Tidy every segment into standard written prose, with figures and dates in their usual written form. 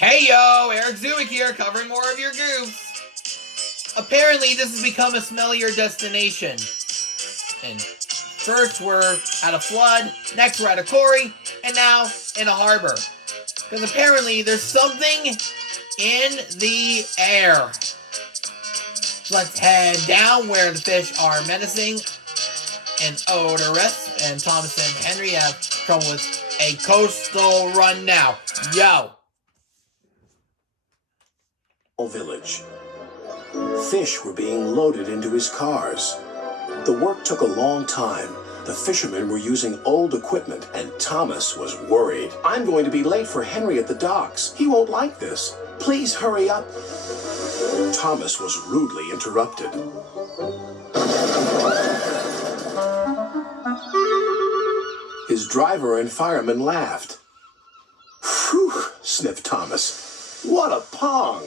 Hey yo, Eric Zuick here, covering more of your goofs. Apparently, this has become a smellier destination. And first we're at a flood, next we're at a quarry, and now in a harbor. Because apparently there's something in the air. So let's head down where the fish are menacing and odorous, and Thomas and Henry have trouble with a coastal run now. Yo! Village. Fish were being loaded into his cars. The work took a long time. The fishermen were using old equipment, and Thomas was worried. I'm going to be late for Henry at the docks. He won't like this. Please hurry up. Thomas was rudely interrupted. His driver and fireman laughed. Phew, sniffed Thomas. What a pong!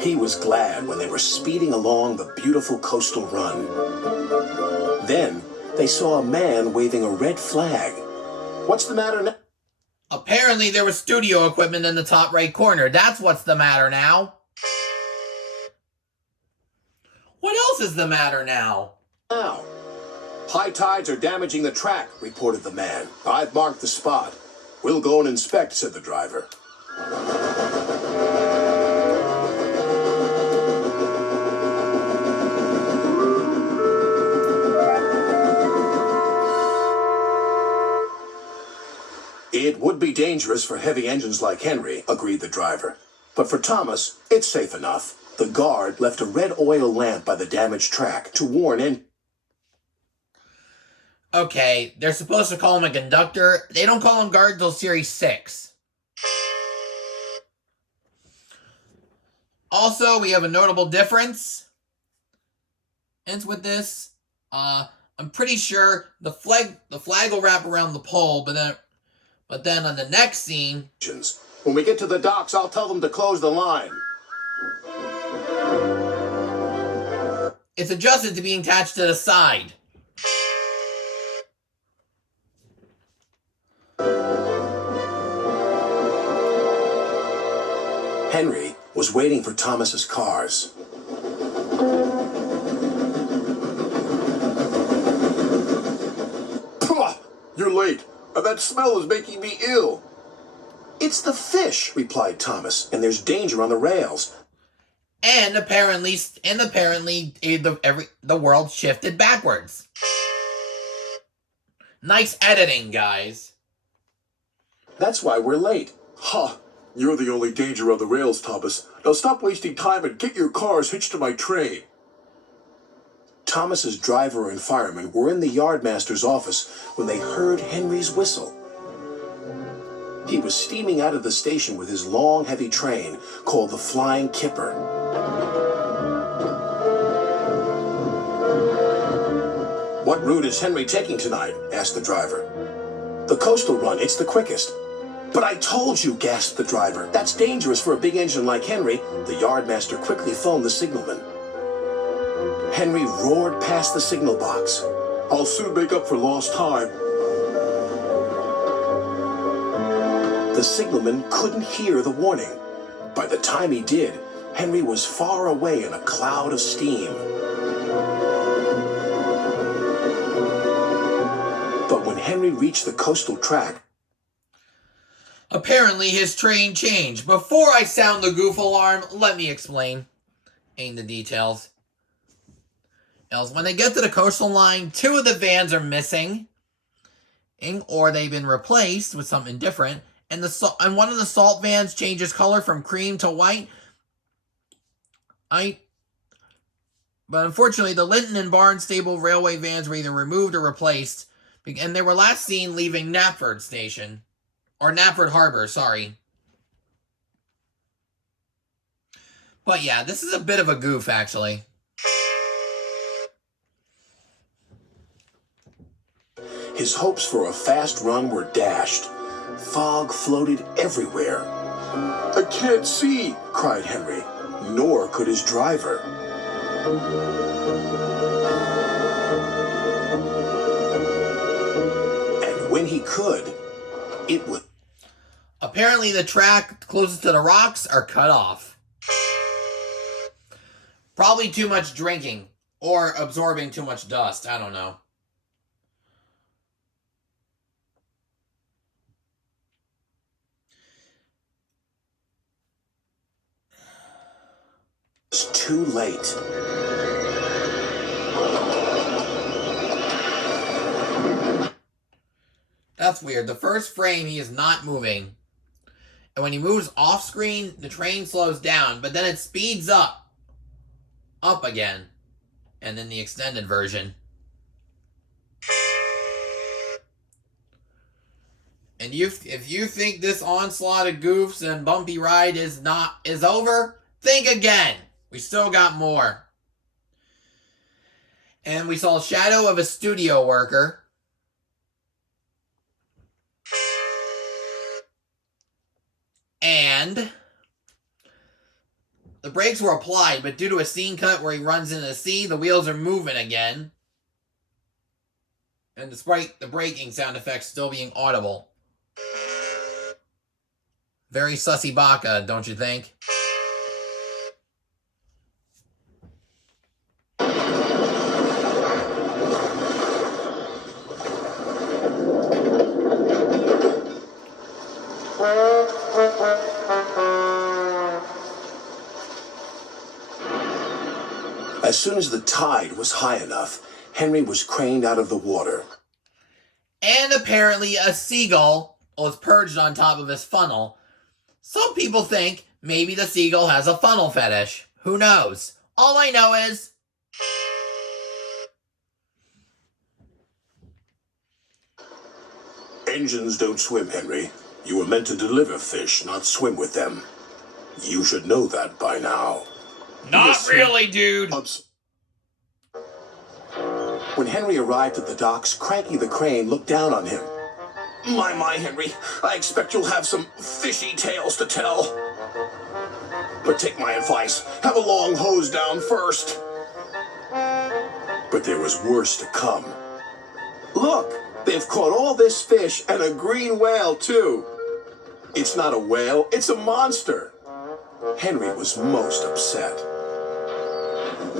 He was glad when they were speeding along the beautiful coastal run. Then they saw a man waving a red flag. What's the matter now? Apparently there was studio equipment in the top right corner. That's what's the matter now. What else is the matter now? Now, high tides are damaging the track, reported the man. I've marked the spot. We'll go and inspect, said the driver. It would be dangerous for heavy engines like Henry, agreed the driver. But for Thomas, it's safe enough. The guard left a red oil lamp by the damaged track to warn in. Okay, they're supposed to call him a conductor. They don't call him guard until Series 6. Also, we have a notable difference. Ends with this. I'm pretty sure the flag will wrap around the pole, but then on the next scene... When we get to the docks, I'll tell them to close the line. It's adjusted to being attached to the side. Henry was waiting for Thomas's cars. Pah! You're late. That smell is making me ill. It's the fish, replied Thomas, and there's danger on the rails. And apparently the world shifted backwards. Nice editing, guys. That's why we're late. Ha! You're the only danger on the rails, Thomas. Now stop wasting time and get your cars hitched to my train. Thomas's driver and fireman were in the yardmaster's office when they heard Henry's whistle. He was steaming out of the station with his long, heavy train called the Flying Kipper. What route is Henry taking tonight? Asked the driver. The coastal run, it's the quickest. But I told you, gasped the driver. That's dangerous for a big engine like Henry. The yardmaster quickly phoned the signalman. Henry roared past the signal box. I'll soon make up for lost time. The signalman couldn't hear the warning. By the time he did, Henry was far away in a cloud of steam. But when Henry reached the coastal track, apparently his train changed. Before I sound the goof alarm, let me explain. Ain't the details. When they get to the coastal line, 2 of the vans are missing, or they've been replaced with something different, and one of the salt vans changes color from cream to white. But unfortunately, the Linton and Barnstable railway vans were either removed or replaced, and they were last seen leaving Knapford Station, or Knapford Harbor, sorry. But yeah, this is a bit of a goof, actually. His hopes for a fast run were dashed. Fog floated everywhere. I can't see, cried Henry, nor could his driver. And when he could, it was... Apparently the track closest to the rocks are cut off. Probably too much drinking. Or absorbing too much dust. I don't know. It's too late. That's weird. The first frame, he is not moving. And when he moves off screen, the train slows down. But then it speeds up. Up again. And then the extended version. And if you think this onslaught of goofs and bumpy ride is over, think again. We still got more. And we saw a shadow of a studio worker. And the brakes were applied, but due to a scene cut where he runs into the sea, the wheels are moving again. And despite the braking sound effects still being audible. Very sussy baka, don't you think? As soon as the tide was high enough, Henry was craned out of the water. And apparently a seagull was perched on top of his funnel. Some people think maybe the seagull has a funnel fetish. Who knows? All I know is... Engines don't swim, Henry. You were meant to deliver fish, not swim with them. You should know that by now. Not really, dude. When Henry arrived at the docks, Cranky the Crane looked down on him. My, Henry, I expect you'll have some fishy tales to tell. But take my advice, have a long hose down first. But there was worse to come. Look, they've caught all this fish and a green whale, too. It's not a whale, it's a monster. Henry was most upset.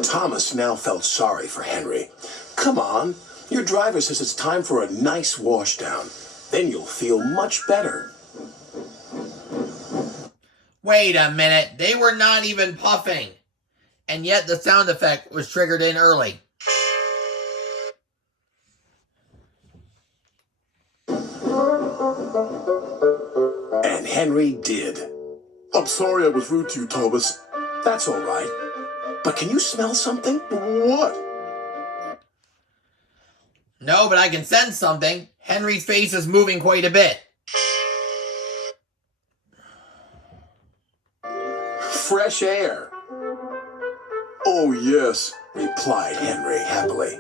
Thomas now felt sorry for Henry. Come on, your driver says it's time for a nice washdown. Then you'll feel much better. Wait a minute, they were not even puffing. And yet the sound effect was triggered in early. And Henry did. I'm sorry I was rude to you, Thomas. That's all right. But can you smell something? What? No, but I can sense something. Henry's face is moving quite a bit. Fresh air. Oh, yes, replied Henry happily.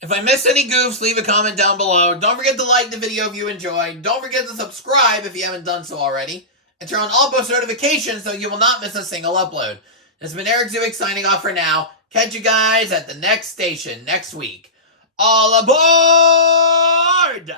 If I missed any goofs, leave a comment down below. Don't forget to like the video if you enjoyed. Don't forget to subscribe if you haven't done so already. And turn on all post notifications so you will not miss a single upload. This has been Eric Zuick signing off for now. Catch you guys at the next station next week. All aboard!